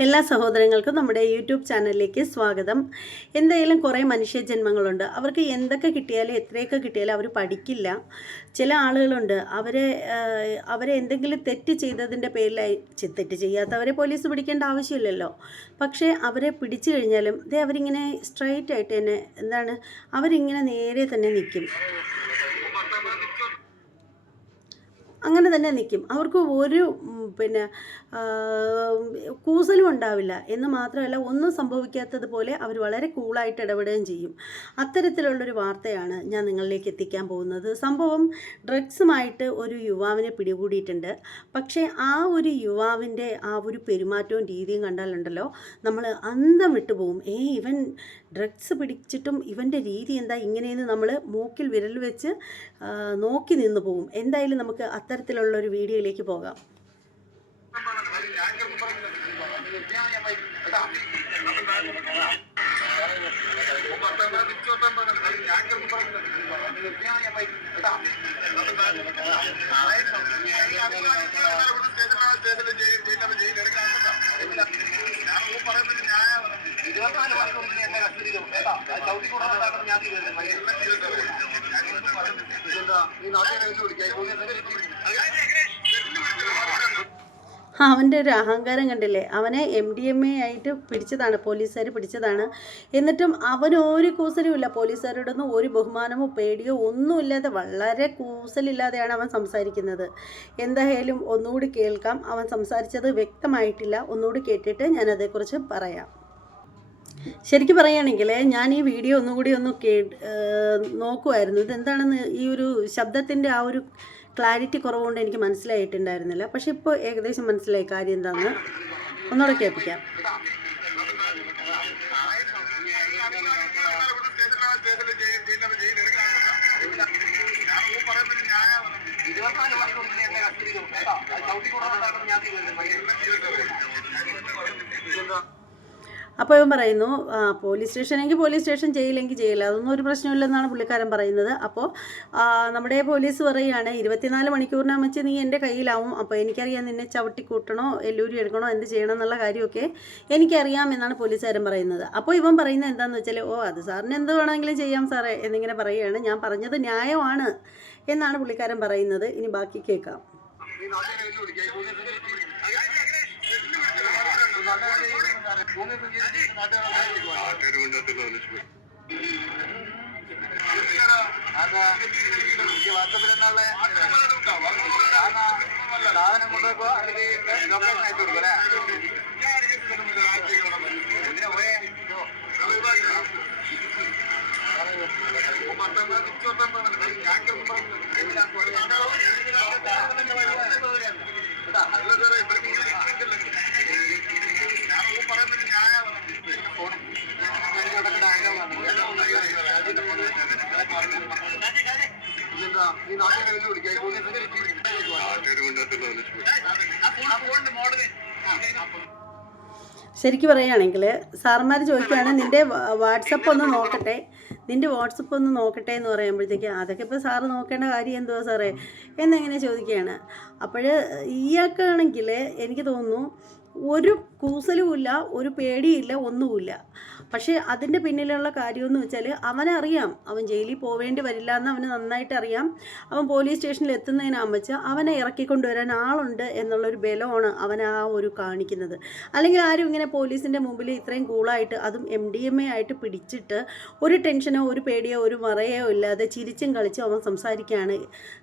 എല്ലാ സഹോദരങ്ങൾക്കും നമ്മുടെ യൂട്യൂബ് ചാനലിലേക്ക് സ്വാഗതം. എന്തായാലും കുറേ മനുഷ്യജന്മങ്ങളുണ്ട്. അവർക്ക് എന്തൊക്കെ കിട്ടിയാലും എത്രയൊക്കെ കിട്ടിയാലും അവർ പഠിക്കില്ല. ചില ആളുകളുണ്ട്. അവരെ അവരെ എന്തെങ്കിലും തെറ്റ് ചെയ്തതിന്റെ ചെ- തെറ്റ് ചെയ്യാത്തവരെ പോലീസ് പിടിക്കേണ്ട ആവശ്യമില്ലല്ലോ. പക്ഷേ അവരെ പിടിച്ചു കഴിഞ്ഞാലും ഇതേ അവരിങ്ങനെ സ്ട്രൈറ്റ് ആയിട്ട് തന്നെ എന്താണ് അവരിങ്ങനെ നേരെ തന്നെ നിൽക്കും. അങ്ങനെ തന്നെ നിൽക്കും അവർക്ക് ഒരു പിന്നെ കൂസലും ഉണ്ടാവില്ല. എന്ന് മാത്രമല്ല ഒന്നും സംഭവിക്കാത്തതുപോലെ അവർ വളരെ കൂളായിട്ട് ഇടപെടുകയും ചെയ്യും. അത്തരത്തിലുള്ളൊരു വാർത്തയാണ് ഞാൻ നിങ്ങളിലേക്ക് എത്തിക്കാൻ പോകുന്നത്. സംഭവം ഡ്രഗ്സുമായിട്ട് ഒരു യുവാവിനെ പിടികൂടിയിട്ടുണ്ട്. പക്ഷേ ആ ഒരു യുവാവിന്റെ ആ ഒരു പെരുമാറ്റവും രീതിയും കണ്ടാലുണ്ടല്ലോ. നമ്മൾ അന്തം വിട്ടു പോകും ഏ ഇവൻ ഡ്രഗ്സ് പിടിച്ചിട്ടും ഇവന്റെ രീതി എന്താ? ഇങ്ങനെയെന്ന് നമ്മൾ മൂക്കിൽ വിരൽ വെച്ച് നോക്കി നിന്ന് പോകും എന്തായാലും നമുക്ക് അത്തരത്തിലുള്ള ഒരു വീഡിയോയിലേക്ക് പോകാം. ഇരുപത്തിനാല് വർഷം മുന്നേ എന്നെ കസ്റ്റഡിയിലും കേട്ടോ ചവിട്ടി കൂടാതെ ഞാൻ ഈ നാട്ടിലെ വിളിക്കാം. അവന്റെ ഒരു അഹങ്കാരം കണ്ടില്ലേ? അവനെ എം ഡി എം എ ആയിട്ട് പിടിച്ചതാണ് പോലീസുകാർ പിടിച്ചതാണ്. എന്നിട്ടും അവന് ഒരു കൂസലുമില്ല. പോലീസുകാരോടൊന്നും ഒരു ബഹുമാനമോ പേടിയോ ഒന്നുമില്ലാതെ വളരെ കൂസലില്ലാതെയാണ് അവൻ സംസാരിക്കുന്നത്. എന്തായാലും ഒന്നുകൂടി കേൾക്കാം. അവൻ സംസാരിച്ചത് വ്യക്തമായിട്ടില്ല. ഒന്നുകൂടി കേട്ടിട്ട് ഞാൻ അതേക്കുറിച്ച് പറയാം. ശരിക്കും പറയുകയാണെങ്കിൽ ഞാൻ ഈ വീഡിയോ ഒന്നുകൂടി ഒന്ന് കേ നോക്കുമായിരുന്നു ഇതെന്താണെന്ന് ഈ ഒരു ശബ്ദത്തിന്റെ ആ ഒരു ക്ലാരിറ്റി കുറവുകൊണ്ട് എനിക്ക് മനസ്സിലായിട്ടുണ്ടായിരുന്നില്ല. പക്ഷെ ഇപ്പോൾ ഏകദേശം മനസ്സിലായി കാര്യം എന്താണെന്ന് ഒന്നുകൂടെ കേൾപ്പിക്കാം. ഇരുപത്തിനാല് വർഷം മുന്നേ എന്നെ കസ്റ്റഡിയിൽ കേട്ടോ ചവിട്ടി കൂടാതെ ഞാൻ അപ്പോൾ ഇവൻ പറയുന്നു പോലീസ് സ്റ്റേഷനെങ്കിൽ പോലീസ് സ്റ്റേഷൻ ചെയ്യില്ലെങ്കിൽ ചെയ്യില്ല അതൊന്നും ഒരു പ്രശ്നമില്ലെന്നാണ് പുള്ളിക്കാരൻ പറയുന്നത്. അപ്പോൾ നമ്മുടെ പോലീസ് പറയുകയാണ് ഇരുപത്തിനാല് മണിക്കൂറിനകം വെച്ച് നീ എന്റെ കയ്യിലാവും. അപ്പോൾ എനിക്കറിയാം നിന്നെ ചവിട്ടി കൂട്ടണോ എല്ലൂരി എടുക്കണോ എന്ത് ചെയ്യണം എന്നുള്ള കാര്യമൊക്കെ എനിക്കറിയാം എന്നാണ് പോലീസുകാരൻ പറയുന്നത്. അപ്പോൾ ഇവൻ പറയുന്നത് എന്താണെന്ന് വെച്ചാൽ ഓ അത് സാറിന് എന്ത് വേണമെങ്കിലും ചെയ്യാം സാറേ എന്നിങ്ങനെ പറയുകയാണ്. ഞാൻ പറഞ്ഞത് ന്യായമാണ് എന്നാണ് പുള്ളിക്കാരൻ പറയുന്നത്. ഇനി ബാക്കി കേൾക്കാം. സാധനം കൊണ്ടുപോയപ്പോ അതിൽ ലൊക്കേഷൻ അയച്ചു കൊടുക്കും അല്ലേ എന്തിനാ പോയേ മോഡൽ ശരിക്കും പറയുകയാണെങ്കിൽ സാർമാർ ചോദിക്കുകയാണ് നിന്റെ വാട്സപ്പ് ഒന്ന് നോക്കട്ടെ. നിന്റെ വാട്സപ്പ് ഒന്ന് നോക്കട്ടെ എന്ന് പറയുമ്പോഴത്തേക്ക് അതൊക്കെ ഇപ്പോൾ സാറ് നോക്കേണ്ട കാര്യം എന്തുവാ സാറേ? എന്നെങ്ങനെ ചോദിക്കുകയാണ്. അപ്പോൾ ഇയാൾക്കാണെങ്കിൽ എനിക്ക് തോന്നുന്നു ഒരു കൂസലുമില്ല ഒരു പേടിയില്ല ഒന്നുമില്ല. പക്ഷേ അതിന്റെ പിന്നിലുള്ള കാര്യമെന്ന് വെച്ചാൽ അവനറിയാം. അവൻ ജയിലിൽ പോവേണ്ടി വരില്ല എന്ന് അവന് നന്നായിട്ട് അറിയാം. അവൻ പോലീസ് സ്റ്റേഷനിൽ എത്തുന്നതിനാകുമ്പോൾ അവനെ ഇറക്കിക്കൊണ്ടുവരാൻ ആളുണ്ട് എന്നുള്ളൊരു ബലമാണ് അവൻ ആ ഒരു കാണിക്കുന്നത്. അല്ലെങ്കിൽ ആരും ഇങ്ങനെ പോലീസിന്റെ മുമ്പിൽ ഇത്രയും കൂളായിട്ട് അതും എം ഡി എം എ ആയിട്ട് പിടിച്ചിട്ട് ഒരു ടെൻഷനോ ഒരു പേടിയോ ഒരു മറയോ ഇല്ലാതെ ചിരിച്ചും കളിച്ചും അവൻ സംസാരിക്കുകയാണ്.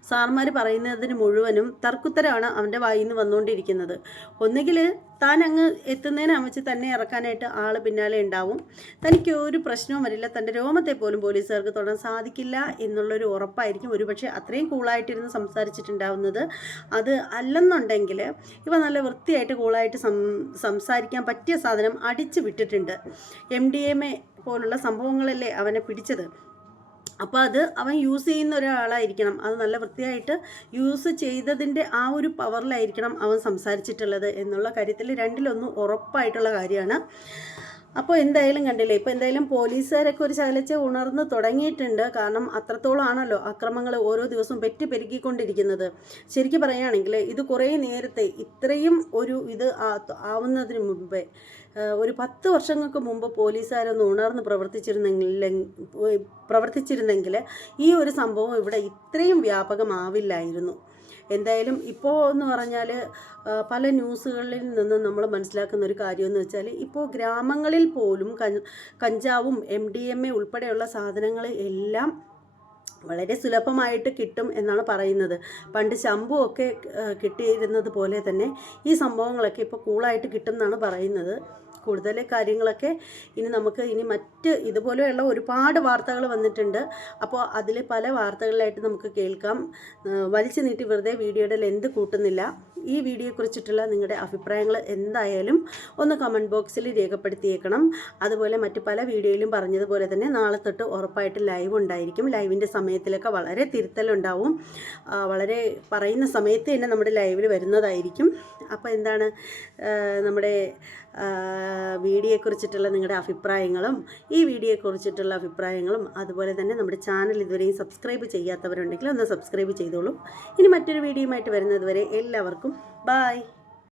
സാർമാർ പറയുന്നതിന് മുഴുവനും തർക്കുത്തരമാണ് അവന്റെ വായിൽ നിന്ന് വന്നുകൊണ്ടിരിക്കുന്നത്. ഒന്നുകിൽ താൻ അങ്ങ് എത്തുന്നതിനെ അമച്ച് തന്നെ ഇറക്കാനായിട്ട് ആൾ പിന്നാലെ ഉണ്ടാവും. തനിക്ക് ഒരു പ്രശ്നവും വരില്ല. തന്റെ രോമത്തെ പോലും പോലീസുകാർക്ക് തൊടാൻ സാധിക്കില്ല എന്നുള്ളൊരു ഉറപ്പായിരിക്കും. ഒരുപക്ഷെ അത്രയും കൂളായിട്ടിരുന്ന് സംസാരിച്ചിട്ടുണ്ടാവുന്നത് അത് അല്ലെന്നുണ്ടെങ്കിൽ ഇവ നല്ല വൃത്തിയായിട്ട് കൂളായിട്ട് സംസാരിക്കാൻ പറ്റിയ സാധനം അടിച്ചു വിട്ടിട്ടുണ്ട്. എം ഡി എം എ പോലുള്ള സംഭവങ്ങളല്ലേ അവനെ പിടിച്ചത്. അപ്പോൾ അത് അവൻ യൂസ് ചെയ്യുന്ന ഒരാളായിരിക്കണം. അത് നല്ല വൃത്തിയായിട്ട് യൂസ് ചെയ്തതിന്റെ ആ ഒരു പവറിലായിരിക്കണം അവൻ സംസാരിച്ചിട്ടുള്ളത് എന്നുള്ള കാര്യത്തിൽ രണ്ടിലൊന്നും ഉറപ്പായിട്ടുള്ള കാര്യമാണ്. അപ്പോൾ എന്തായാലും കണ്ടില്ലേ ഇപ്പോൾ എന്തായാലും പോലീസുകാരൊക്കെ ഒരു ശകലച്ച് ഉണർന്ന് തുടങ്ങിയിട്ടുണ്ട്. കാരണം അത്രത്തോളം ആണല്ലോ അക്രമങ്ങൾ ഓരോ ദിവസവും പെറ്റി പെരുകിക്കൊണ്ടിരിക്കുന്നത്. ശരിക്കും പറയുകയാണെങ്കിൽ ഇത് കുറേ നേരത്തെ ഇത്രയും ഒരു ഇത് ആവുന്നതിന് മുമ്പേ ഒരു പത്ത് വർഷങ്ങൾക്ക് മുമ്പ് പോലീസുകാരൊന്ന് ഉണർന്ന് പ്രവർത്തിച്ചിരുന്നെങ്കിൽ പ്രവർത്തിച്ചിരുന്നെങ്കിൽ ഈ ഒരു സംഭവം ഇവിടെ ഇത്രയും വ്യാപകമാവില്ലായിരുന്നു. എന്തായാലും ഇപ്പോൾ എന്ന് പറഞ്ഞാൽ പല ന്യൂസുകളിൽ നിന്ന് നമ്മൾ മനസ്സിലാക്കുന്ന ഒരു കാര്യം എന്ന് വെച്ചാൽ ഇപ്പോൾ ഗ്രാമങ്ങളിൽ പോലും കഞ്ച- കഞ്ചാവും എം ഡി എം എ ഉൾപ്പെടെയുള്ള സാധനങ്ങൾ എല്ലാം വളരെ സുലഭമായിട്ട് കിട്ടും എന്നാണ് പറയുന്നത്. പണ്ട് ശമ്പു ഒക്കെ കിട്ടിയിരുന്നത് പോലെ തന്നെ ഈ സംഭവങ്ങളൊക്കെ ഇപ്പോൾ കൂളായിട്ട് കിട്ടും എന്നാണ് പറയുന്നത്. കൂടുതൽ കാര്യങ്ങളൊക്കെ ഇനി നമുക്ക് ഇനി മറ്റ് ഇതുപോലെയുള്ള ഒരുപാട് വാർത്തകൾ വന്നിട്ടുണ്ട്. അപ്പോൾ അതിൽ പല വാർത്തകളിലായിട്ട് നമുക്ക് കേൾക്കാം. വലിച്ചു നീട്ടി വെറുതെ വീഡിയോയുടെ ലെന്ത് കൂട്ടുന്നില്ല. ഈ വീഡിയോയെക്കുറിച്ചിട്ടുള്ള നിങ്ങളുടെ അഭിപ്രായങ്ങൾ എന്തായാലും ഒന്ന് കമന്റ് ബോക്സിൽ രേഖപ്പെടുത്തിയേക്കണം. അതുപോലെ മറ്റ് പല വീഡിയോയിലും പറഞ്ഞതുപോലെ തന്നെ നാളെ തൊട്ട് ഉറപ്പായിട്ട് ലൈവ് ഉണ്ടായിരിക്കും. ലൈവിന്റെ സമയത്തിലൊക്കെ വളരെ തിരുത്തലുണ്ടാവും. വളരെ പറയുന്ന സമയത്ത് തന്നെ നമ്മുടെ ലൈവിൽ വരുന്നതായിരിക്കും. അപ്പോൾ എന്താണ് നമ്മുടെ വീഡിയോയെക്കുറിച്ചിട്ടുള്ള നിങ്ങളുടെ അഭിപ്രായങ്ങളും ഈ വീഡിയോയെക്കുറിച്ചിട്ടുള്ള അഭിപ്രായങ്ങളും അതുപോലെ തന്നെ നമ്മുടെ ചാനൽ ഇതുവരെയും സബ്സ്ക്രൈബ് ചെയ്യാത്തവരുണ്ടെങ്കിൽ ഒന്ന് സബ്സ്ക്രൈബ് ചെയ്തോളൂ. ഇനി മറ്റൊരു വീഡിയോയുമായിട്ട് വരുന്നതുവരെ എല്ലാവർക്കും ബായ്